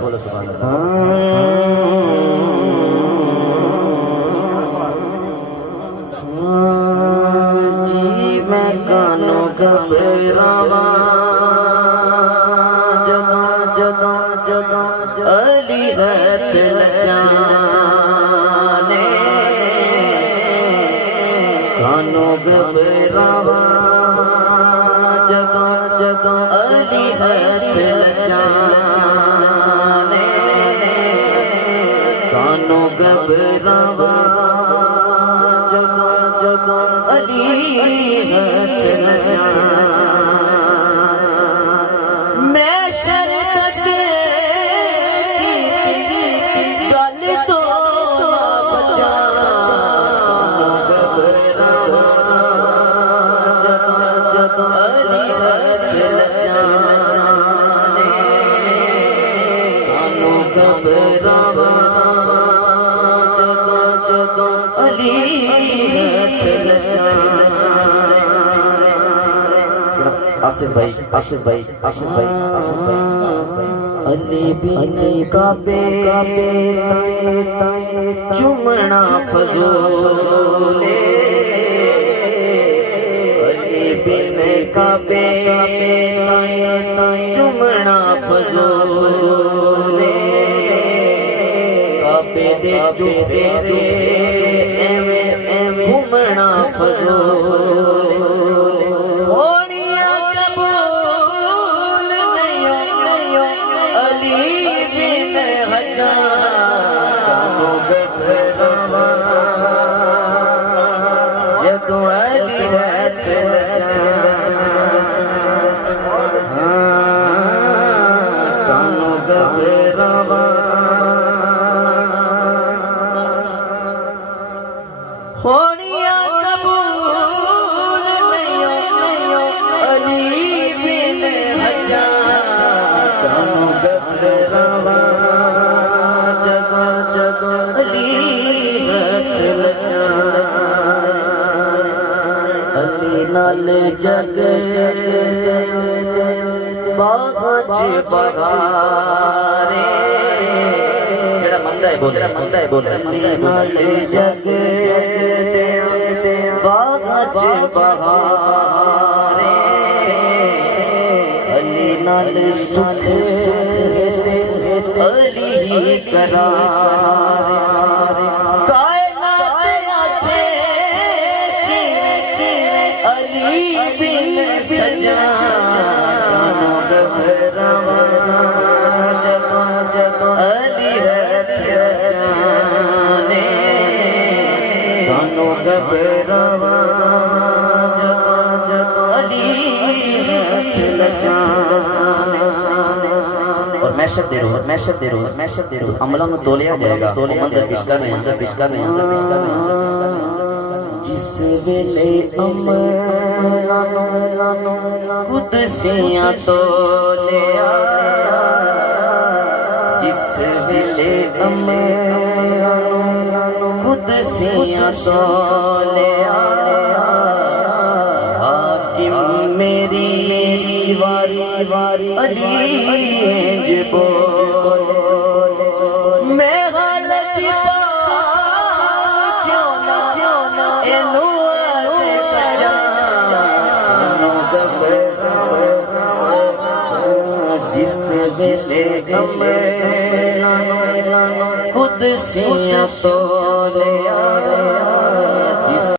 بولو سبحان اللہ جی میں کانوں گھبراواں جدوں علی بیت جانے کانوں گھبراواں جدوں علی بیت جانے کانوں گھبراواں جدوں علی بیت جانے میں شرط گل تو بچا گھبراواں جدوں علی بیت جانے کانوں گھبراواں جدوں علی بیت آصف بھائی علی بن کعبے چومنا فضول علی بن کعبے چومنا فضول کعبے دے چوبے گھومنا فضول جدوں علی بیت کانوں گھبراواں ہونیاں قبول نہیں علی بن حجاج کانوں گھبراواں جدوں علی بیت علی نال جگ باغاں چ بہارے جڑا مندا ہے بولے علی نال جگ باغاں چ بہارے علی نال سکھ علی ہی قرار کائنات آتے علی بن سجان گھبراواں جدوں علی بیت جانے کانوں گھبراواں جدوں علی بیت جانے اور محشر دے روز عملوں میں تولیا جائے گا منظر پیش کر رہے ہیں جس ویلے عملوں قدسیاں تولیا جس ویلے عملوں قدسیاں تولیا حاکم میری واری علی انج بولے میں غلط کیوں نہ اینو جس ویلے عملوں قدسیاں تولیا